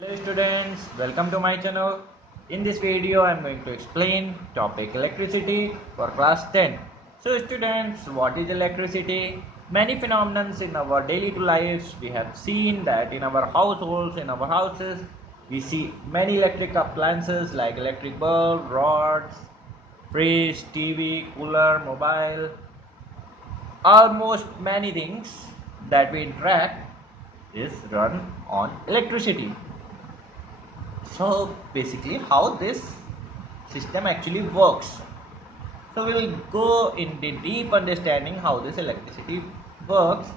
Hello students, welcome to my channel. In this video I am going to explain topic electricity for class 10. So students, what is electricity? Many phenomena in our daily lives we have seen that in our households, in our houses, we see many electric appliances like electric bulb, rods, fridge, TV, cooler, mobile, almost many things that we interact is run on electricity. So basically how this system actually works. So we will go in the deep understanding how this electricity works.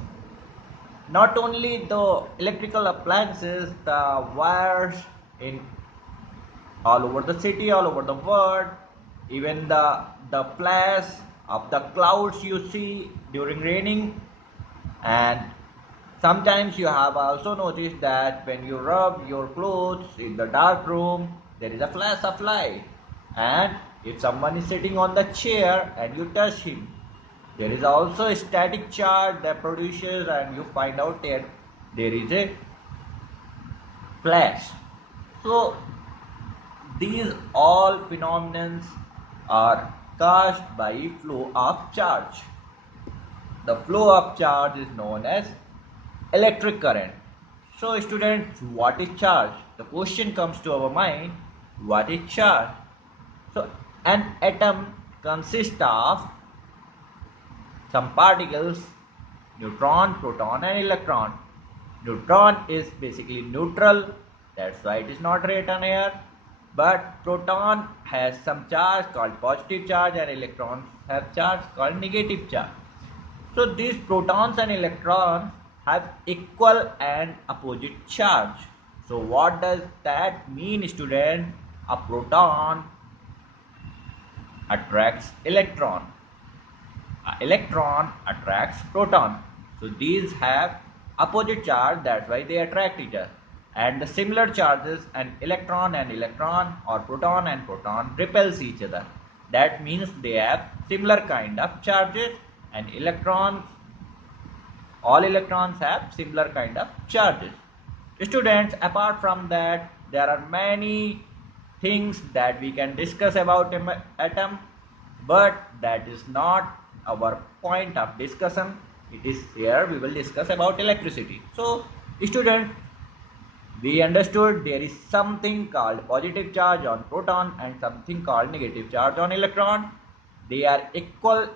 Not only the electrical appliances, the wires in all over the city, all over the world, even the flash of the clouds you see during raining, and sometimes you have also noticed that when you rub your clothes in the dark room, there is a flash of light. And if someone is sitting on the chair and you touch him, there is also a static charge that produces, and you find out that there is a flash. So these all phenomena are caused by flow of charge. The flow of charge is known as electric current. So students, what is charge? The question comes to our mind, what is charge? So an atom consists of some particles, neutron, proton and electron. Neutron is basically neutral, that's why it is not written here. But proton has some charge called positive charge, and electrons have charge called negative charge. So these protons and electrons have equal and opposite charge. So what does that mean, student? A proton attracts electron. An electron attracts proton. So these have opposite charge, that's why they attract each other. And the similar charges, an electron and electron or proton and proton repels each other. That means they have similar kind of charges, and electrons, all electrons have similar kind of charges. Students, apart from that, there are many things that we can discuss about an atom, but that is not our point of discussion. It is here we will discuss about electricity. So student, we understood there is something called positive charge on proton and something called negative charge on electron. They are equal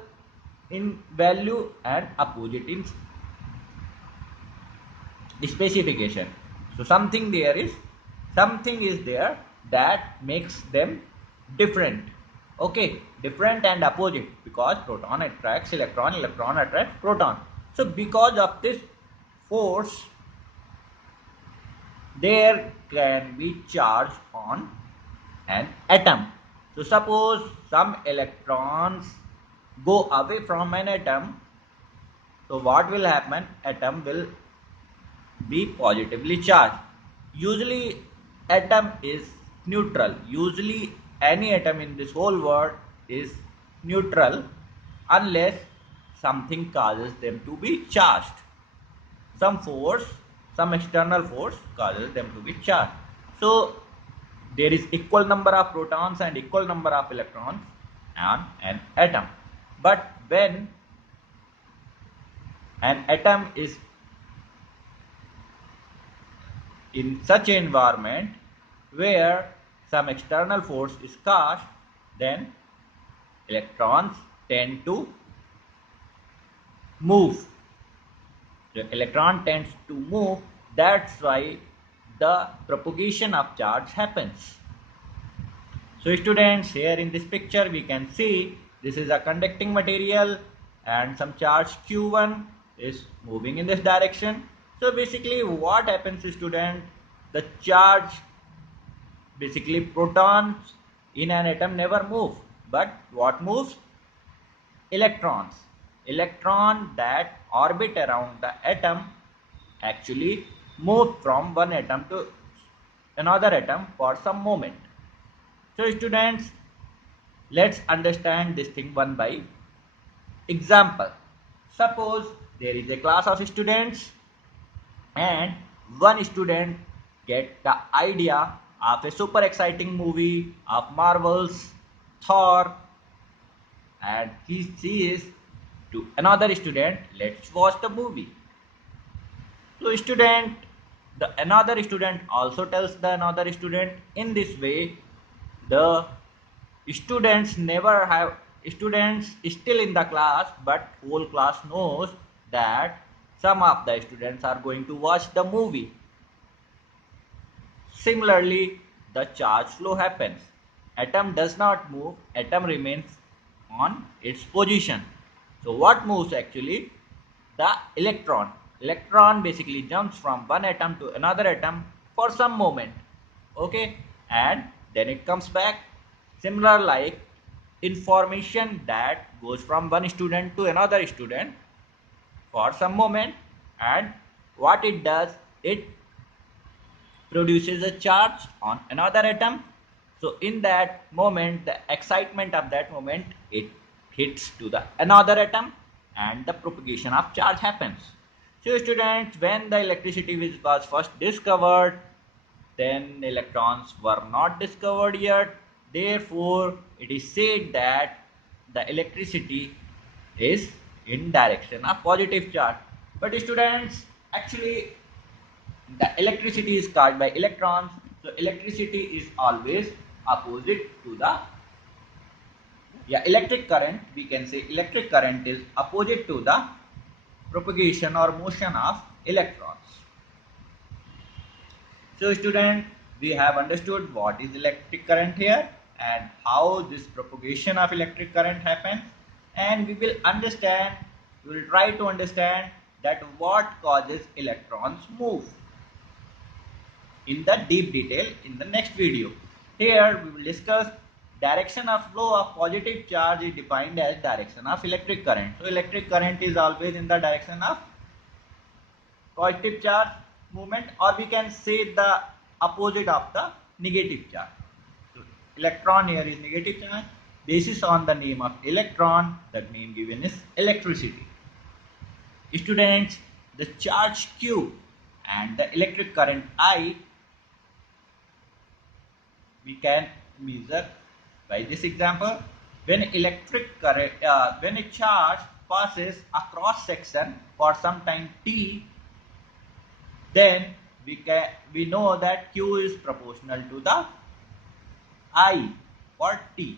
in value and opposite in specification. So something is there that makes them different. Okay, different and opposite, because proton attracts electron, electron attracts proton. So because of this force, there can be charge on an atom. So suppose some electrons go away from an atom, so what will happen? Atom will be positively charged. Usually atom is neutral. Usually any atom in this whole world is neutral unless something causes them to be charged. Some force, some external force causes them to be charged. So there is equal number of protons and equal number of electrons on an atom. But when an atom is in such an environment where some external force is cast, then electrons tend to move. The electron tends to move, that's why the propagation of charge happens. So students, here in this picture we can see this is a conducting material and some charge Q1 is moving in this direction. So basically what happens, student, the charge, basically protons in an atom never move, but what moves? Electrons. Electron that orbit around the atom actually move from one atom to another atom for some moment. So students, let's understand this thing one by example. Suppose there is a class of students and one student get the idea of a super exciting movie of Marvel's Thor, and he says to another student, let's watch the movie. So another student also tells the another student. In this way, the students never have students still in the class, but whole class knows that some of the students are going to watch the movie. Similarly, the charge flow happens. Atom does not move, atom remains on its position. So what moves actually? The electron. Electron basically jumps from one atom to another atom for some moment. Okay, and then it comes back. Similar like information that goes from one student to another student for some moment, and what it does, it produces a charge on another atom. So in that moment, the excitement of that moment, it hits to the another atom and the propagation of charge happens. So students, when the electricity was first discovered, then electrons were not discovered yet. Therefore, it is said that the electricity is in direction of positive charge. But students, actually the electricity is caused by electrons, so electricity is always opposite to the electric current. We can say electric current is opposite to the propagation or motion of electrons. So student, we have understood what is electric current here and how this propagation of electric current happens, and we will try to understand that what causes electrons move in the deep detail in the next video. Here we will discuss direction of flow of positive charge is defined as direction of electric current. So electric current is always in the direction of positive charge movement, or we can say the opposite of the negative charge. So electron here is negative charge. Basis on the name of electron, that name given is electricity. Students, the charge Q and the electric current I we can measure by this example. When electric current when a charge passes a cross section for some time t, then we know that q is proportional to the I for t.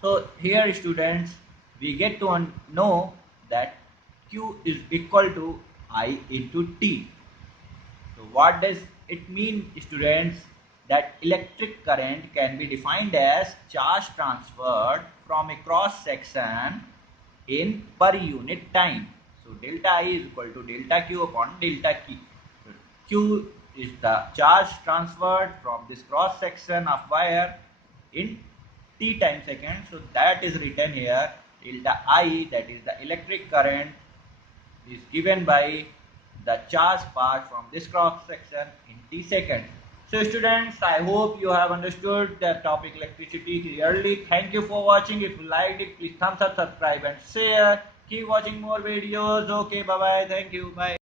So here students, we get to know that q is equal to I into t. So what does it mean, students? That electric current can be defined as charge transferred from a cross section in per unit time. So delta I is equal to delta Q upon delta Q. So Q is the charge transferred from this cross section of wire in t time seconds. So that is written here. Delta I, that is the electric current, is given by the charge part from this cross section in t seconds. So students, I hope you have understood the topic electricity clearly. Thank you for watching. If you liked it, please thumbs up, subscribe and share. Keep watching more videos. Okay, bye bye. Thank you. Bye.